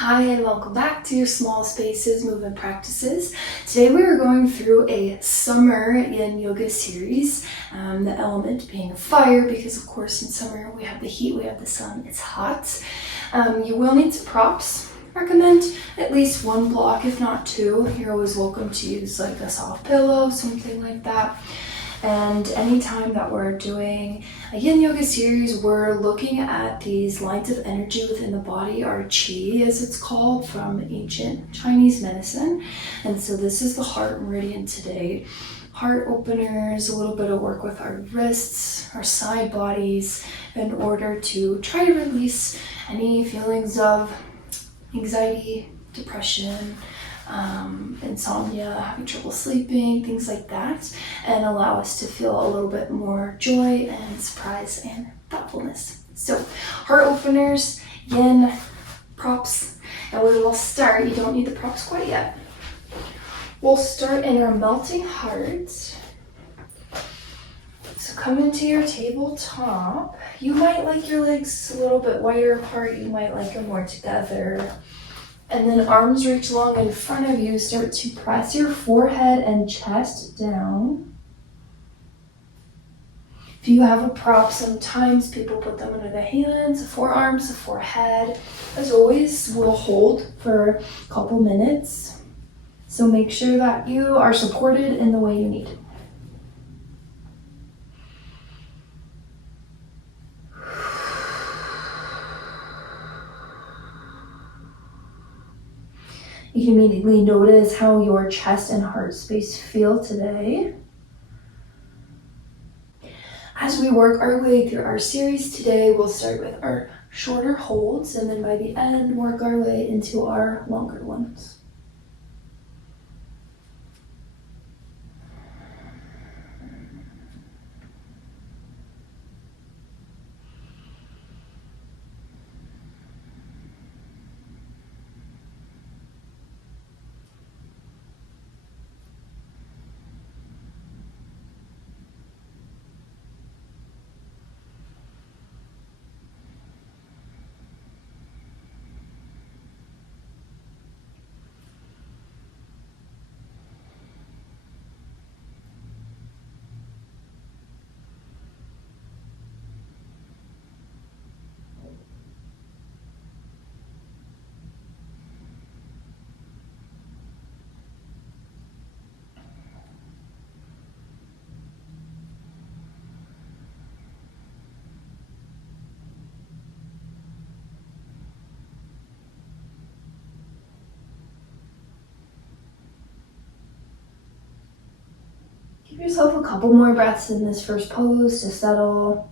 Hi and welcome back to your Small Spaces Movement Practices. Today we are going through a summer yin yoga series, the element being fire because of course in summer we have the heat, we have the sun, it's hot. You will need some props. Recommend at least one block, if not two. You're always welcome to use like a soft pillow, something like that. And anytime that we're doing a yin yoga series, we're looking at these lines of energy within the body, or qi as it's called, from ancient Chinese medicine. And so this is the heart meridian today. Heart openers, a little bit of work with our wrists, our side bodies, in order to try to release any feelings of anxiety, depression, insomnia, having trouble sleeping, things like that, and allow us to feel a little bit more joy and surprise and thoughtfulness. So heart openers, yin, props, and we will start. You don't need the props quite yet. We'll start in our melting heart. So come into your tabletop. You might like your legs a little bit wider apart. You might like them more together. And then arms reach long in front of you. Start to press your forehead and chest down. If you have a prop, sometimes people put them under the hands, the forearms, the forehead. As always, we'll hold for a couple minutes. So make sure that you are supported in the way you need. You can immediately notice how your chest and heart space feel today. As we work our way through our series today, we'll start with our shorter holds, and then by the end, work our way into our longer ones. Give yourself a couple more breaths in this first pose to settle.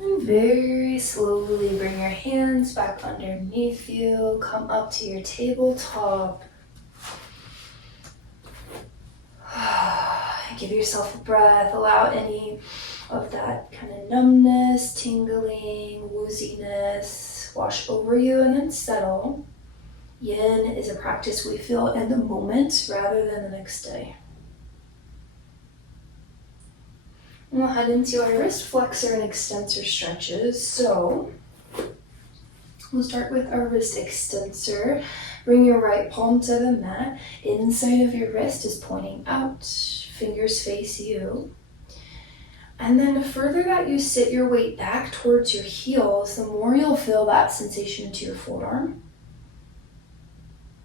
And very slowly bring your hands back underneath you. Come up to your tabletop. Give yourself a breath. Allow any of that kind of numbness, tingling, wooziness wash over you and then settle. Yin is a practice we feel in the moment rather than the next day. And we'll head into our wrist flexor and extensor stretches. So we'll start with our wrist extensor. Bring your right palm to the mat. Inside of your wrist is pointing out. Fingers face you. And then the further that you sit your weight back towards your heels, the more you'll feel that sensation into your forearm.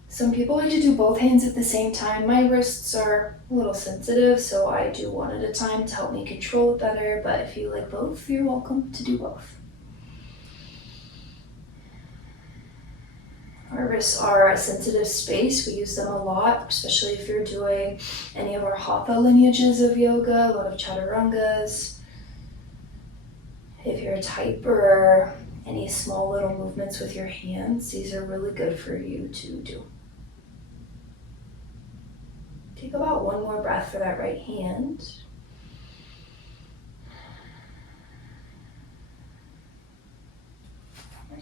Some people like to do both hands at the same time. My wrists are a little sensitive, so I do one at a time to help me control it better. But if you like both, you're welcome to do both. Our wrists are a sensitive space. We use them a lot, especially if you're doing any of our hatha lineages of yoga, a lot of chaturangas. If you're a typer, any small little movements with your hands, these are really good for you to do. Take about one more breath for that right hand.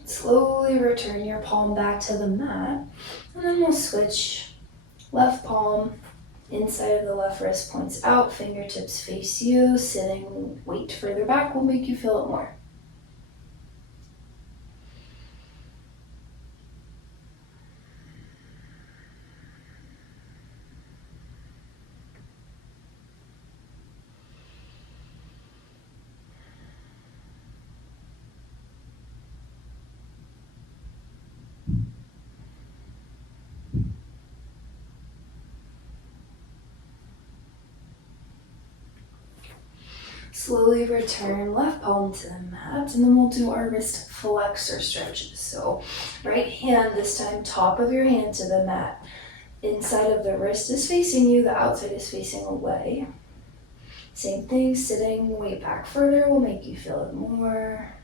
Slowly return your palm back to the mat, and then we'll switch. Left palm, inside of the left wrist points out, fingertips face you, sitting weight further back will make you feel it more. Slowly return left palm to the mat, and then we'll do our wrist flexor stretches. So right hand, this time top of your hand to the mat. Inside of the wrist is facing you, the outside is facing away. Same thing, sitting way back further will make you feel it more.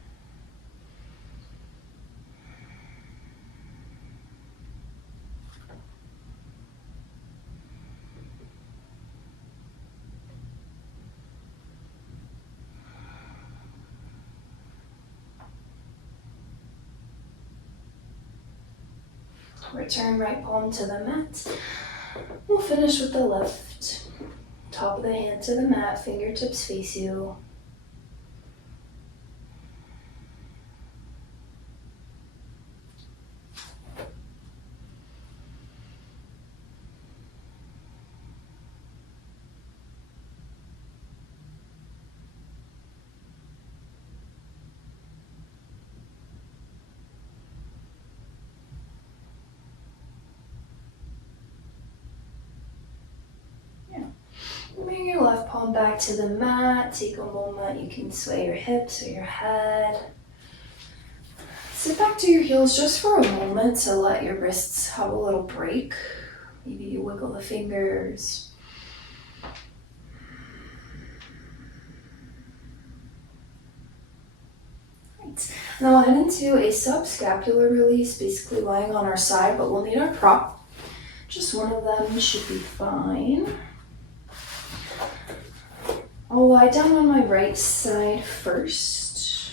Return right palm to the mat. We'll finish with the left. Top of the hand to the mat, fingertips face you. Bring your left palm back to the mat. Take a moment. You can sway your hips or your head. Sit back to your heels just for a moment to let your wrists have a little break. Maybe you wiggle the fingers. Right. Now we'll head into a subscapular release, basically lying on our side, but we'll need our prop. Just one of them should be fine. I'll lie down on my right side first.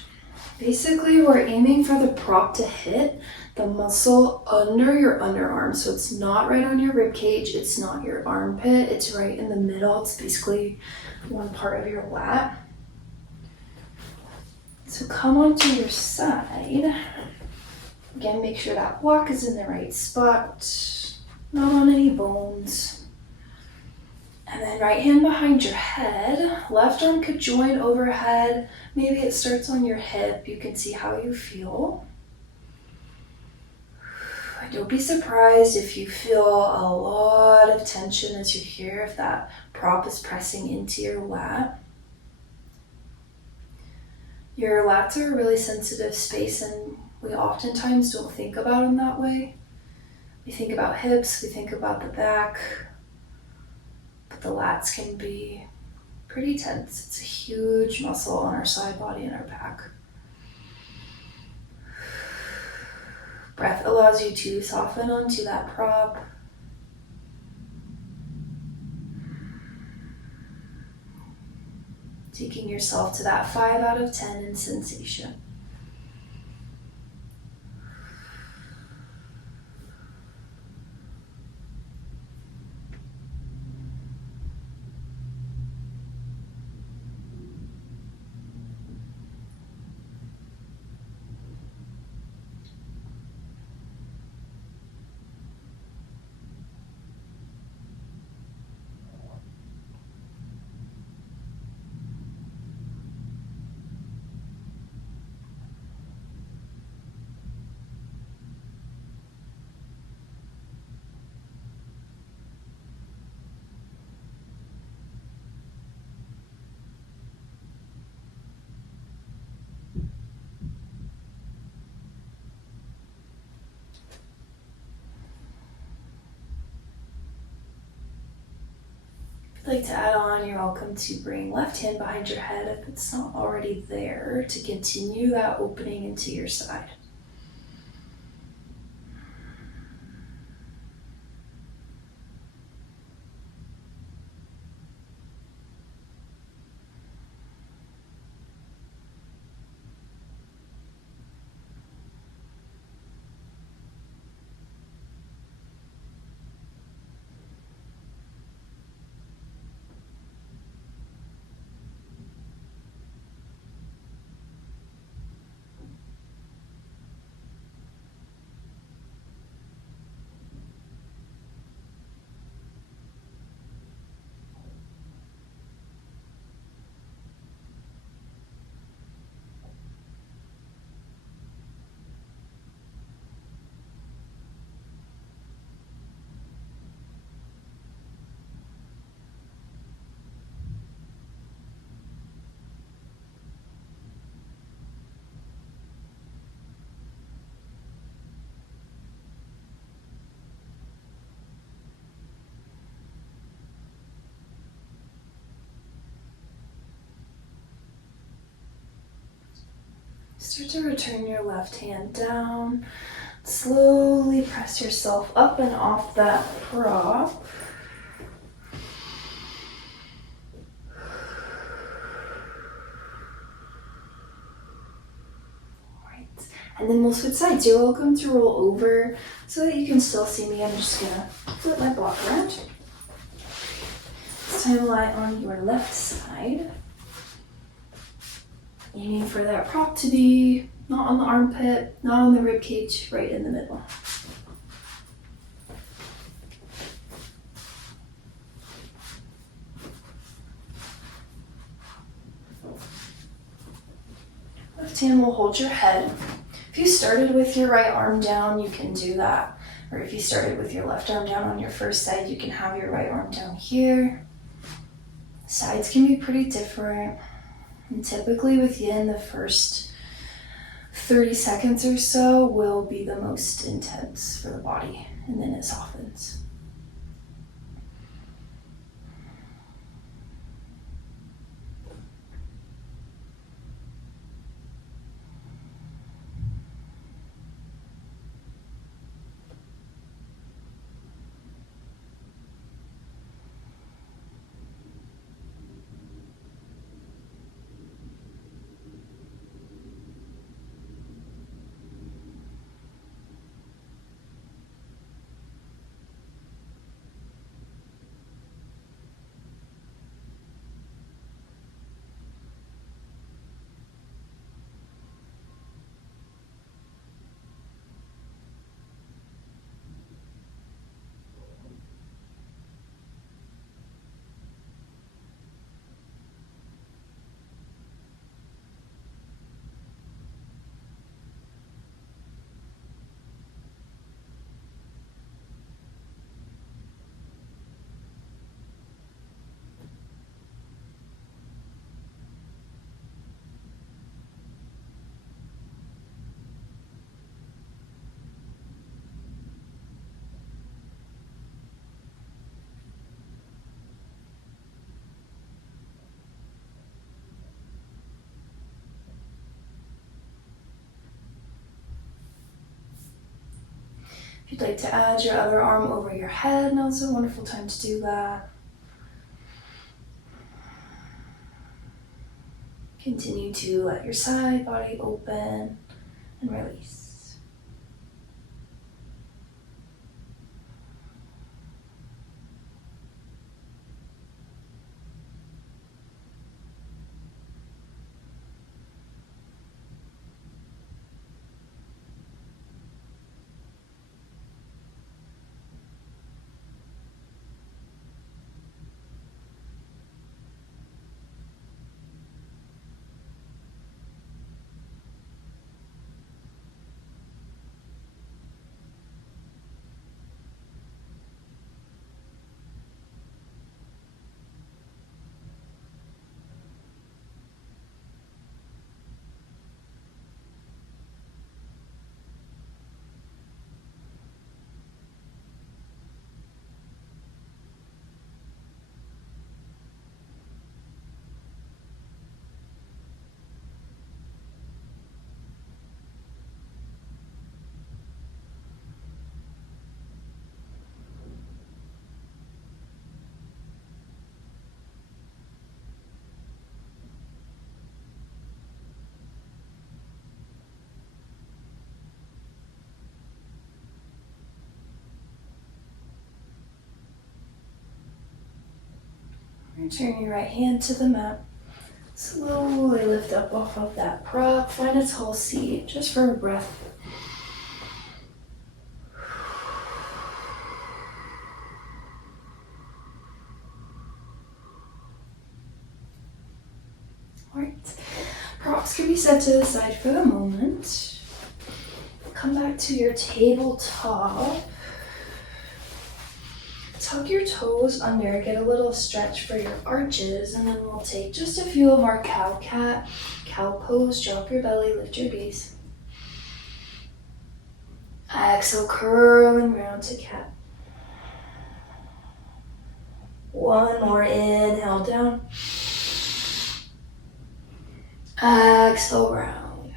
Basically, we're aiming for the prop to hit the muscle under your underarm. So it's not right on your rib cage, it's not your armpit, it's right in the middle. It's basically one part of your lat. So come onto your side. Again, make sure that block is in the right spot, not on any bones. And then right hand behind your head, left arm could join overhead. Maybe it starts on your hip. You can see how you feel. Don't be surprised if you feel a lot of tension as you're here, if that prop is pressing into your lat. Your lats are a really sensitive space, and we oftentimes don't think about them that way. We think about hips, we think about the back, but the lats can be pretty tense. It's a huge muscle on our side body and our back. Breath allows you to soften onto that prop. Taking yourself to that 5 out of 10 in sensation. If you'd like to add on, you're welcome to bring left hand behind your head if it's not already there to continue that opening into your side. Start to return your left hand down. Slowly press yourself up and off that prop. Alright, and then we'll switch sides. You're welcome to roll over so that you can still see me. I'm just gonna flip my block around. This time lie on your left side. Aiming for that prop to be not on the armpit, not on the rib cage, right in the middle. Left hand will hold your head. If you started with your right arm down, you can do that. Or if you started with your left arm down on your first side, you can have your right arm down here. Sides can be pretty different. And typically with yin, the first 30 seconds or so will be the most intense for the body, and then it softens. If you'd like to add your other arm over your head, now's a wonderful time to do that. Continue to let your side body open and release. Turn your right hand to the mat. Slowly lift up off of that prop. Find a tall seat just for a breath. Alright, props can be set to the side for the moment. Come back to your tabletop. Tuck your toes under, get a little stretch for your arches, and then we'll take just a few of our cow-cat, cow pose. Drop your belly, lift your gaze. Exhale, curling round to cat. One more, inhale down. Exhale, round.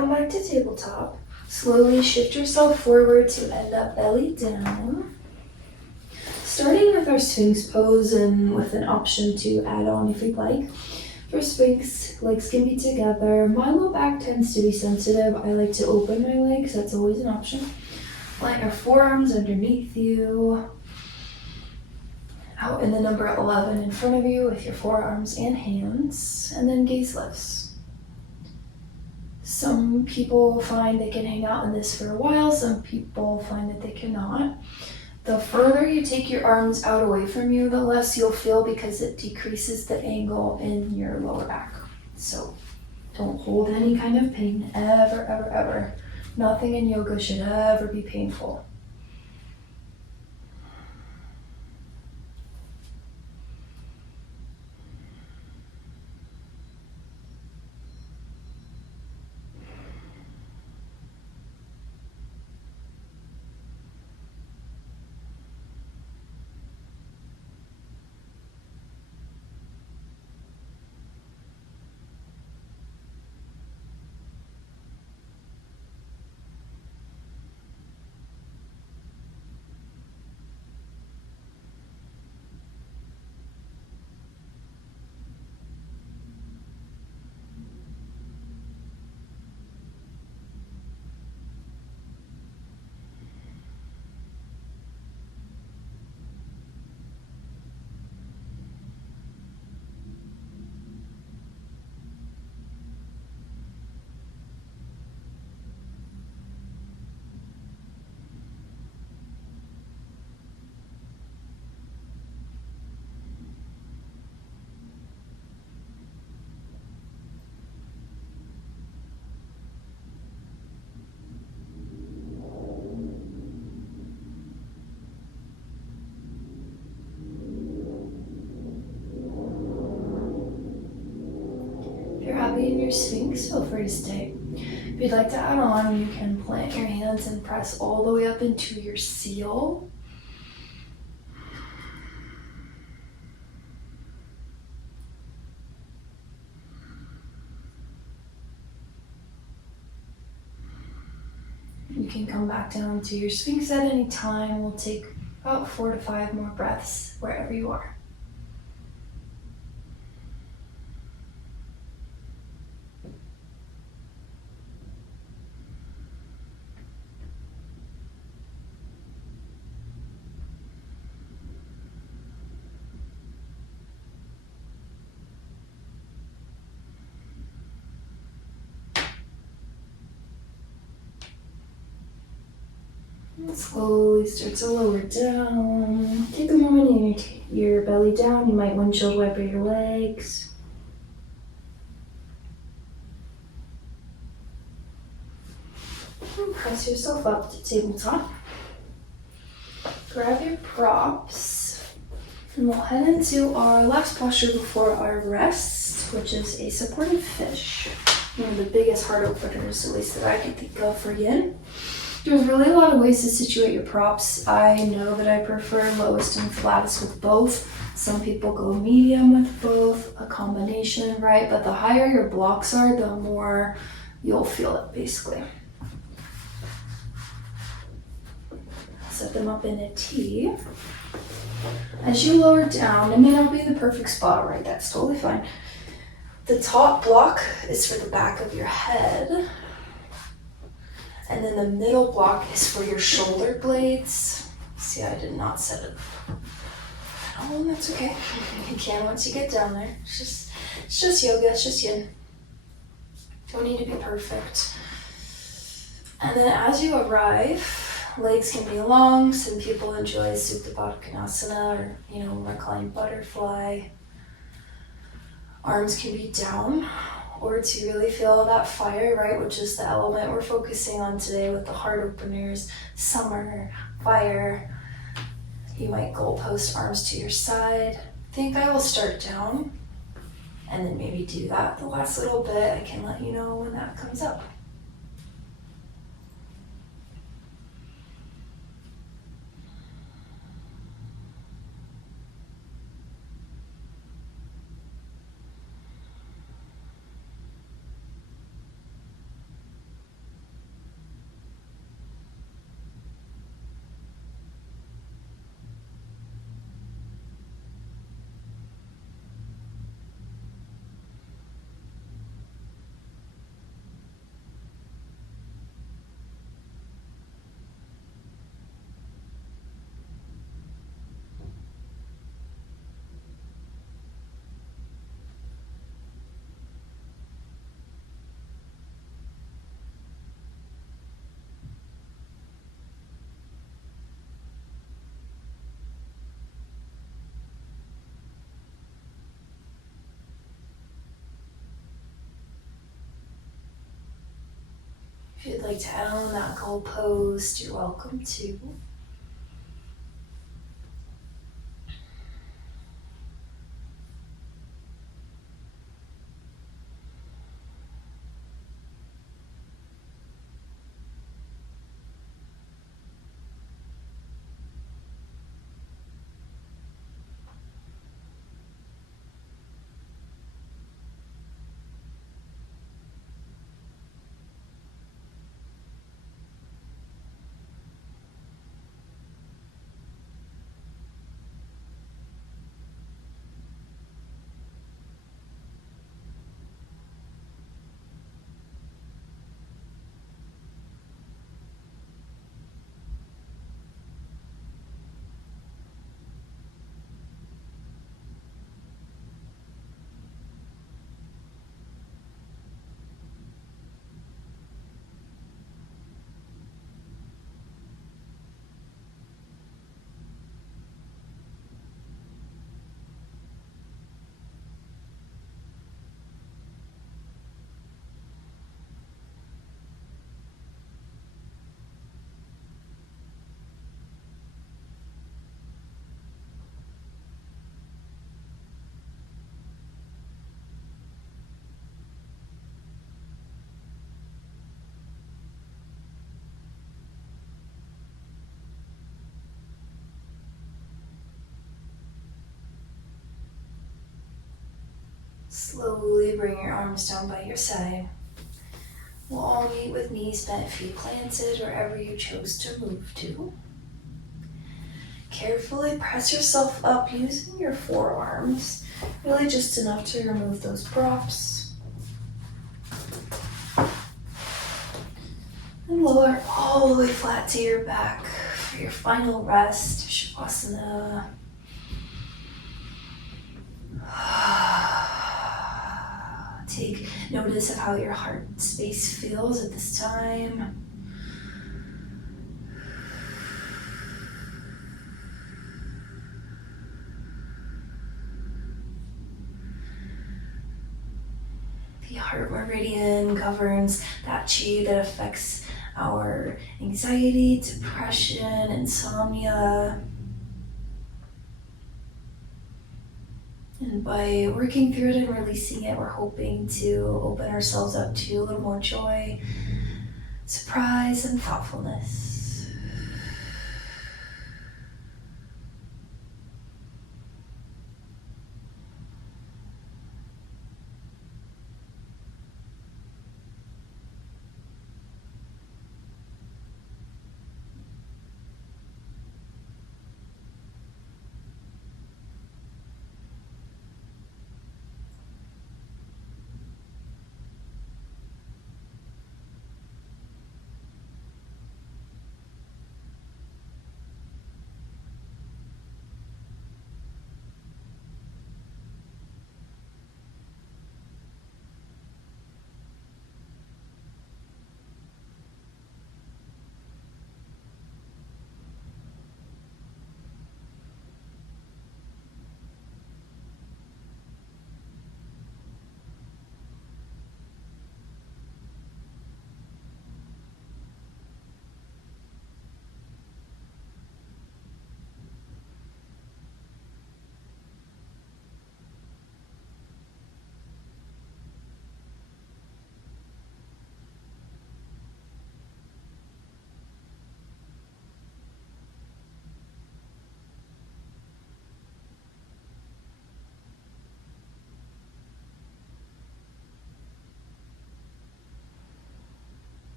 Come back to tabletop. Slowly shift yourself forward to end up belly down. Starting with our Sphinx pose and with an option to add on if you'd like. For Sphinx, legs can be together. My low back tends to be sensitive. I like to open my legs, that's always an option. Plant your forearms underneath you. Out in the number 11 in front of you with your forearms and hands, and then gaze lifts. Some people find they can hang out in this for a while, some people find that they cannot. The further you take your arms out away from you, the less you'll feel because it decreases the angle in your lower back. So don't hold any kind of pain, ever, ever, ever. Nothing in yoga should ever be painful. If you're happy in your Sphinx, feel free to stay. If you'd like to add on, you can plant your hands and press all the way up into your seal. You can come back down to your Sphinx at any time. We'll take about 4 to 5 more breaths wherever you are. And slowly start to lower down. Take a moment and your belly down. You might windshield wiper your legs. And press yourself up to tabletop. Grab your props. And we'll head into our last posture before our rest, which is a supported fish. One of the biggest heart openers, at least that I can think of for yin. There's really a lot of ways to situate your props. I know that I prefer lowest and flattest with both. Some people go medium with both, a combination, right? But the higher your blocks are, the more you'll feel it, basically. Set them up in a T. As you lower down, it may not be the perfect spot, right? That's totally fine. The top block is for the back of your head. And then the middle block is for your shoulder blades. See, I did not set it. Oh, that's okay. You can once you get down there. It's just yoga, it's just yin. Don't need to be perfect. And then as you arrive, legs can be long. Some people enjoy Supta Baddha Konasana or, reclined butterfly. Arms can be down, or to really feel that fire, right, which is the element we're focusing on today with the heart openers, summer, fire. You might goalpost arms to your side. I think I will start down and then maybe do that the last little bit. I can let you know when that comes up. If you'd like to add on that goalpost, you're welcome to. Slowly bring your arms down by your side. We'll all meet with knees bent, feet planted, wherever you chose to move to. Carefully press yourself up using your forearms, really just enough to remove those props. And lower all the way flat to your back for your final rest, Shavasana. Take notice of how your heart space feels at this time. The heart meridian governs that chi that affects our anxiety, depression, insomnia. And by working through it and releasing it, we're hoping to open ourselves up to a little more joy, surprise, and thoughtfulness.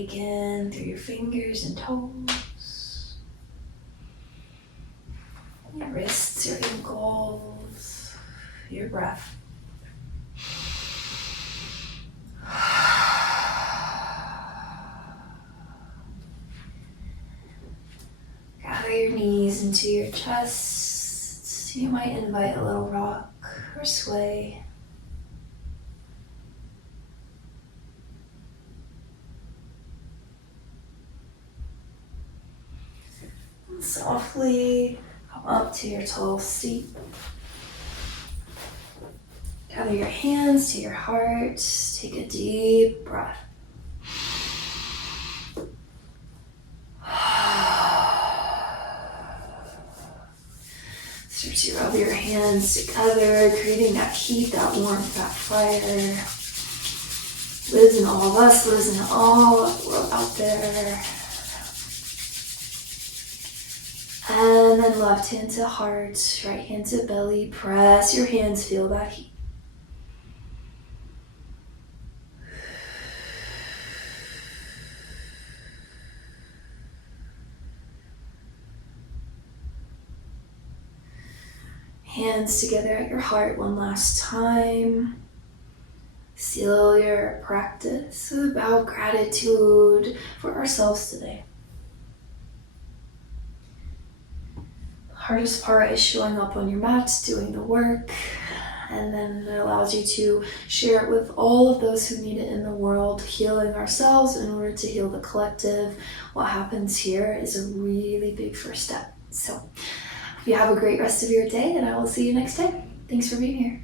awaken through your fingers and toes, your wrists, your ankles, your breath. Gather your knees into your chest. You might invite a little rock or sway. And softly come up to your tall seat. Gather your hands to your heart. Take a deep breath. Start to rub your hands together, creating that heat, that warmth, that fire. Lives in all of us, lives in all of the world out there. And then left hand to heart, right hand to belly. Press your hands, feel that heat. Hands together at your heart one last time. Seal your practice with a bow of gratitude for ourselves today. The hardest part is showing up on your mat, doing the work, and then it allows you to share it with all of those who need it in the world, healing ourselves in order to heal the collective. What happens here is a really big first step. So, you have a great rest of your day, and I will see you next time. Thanks for being here.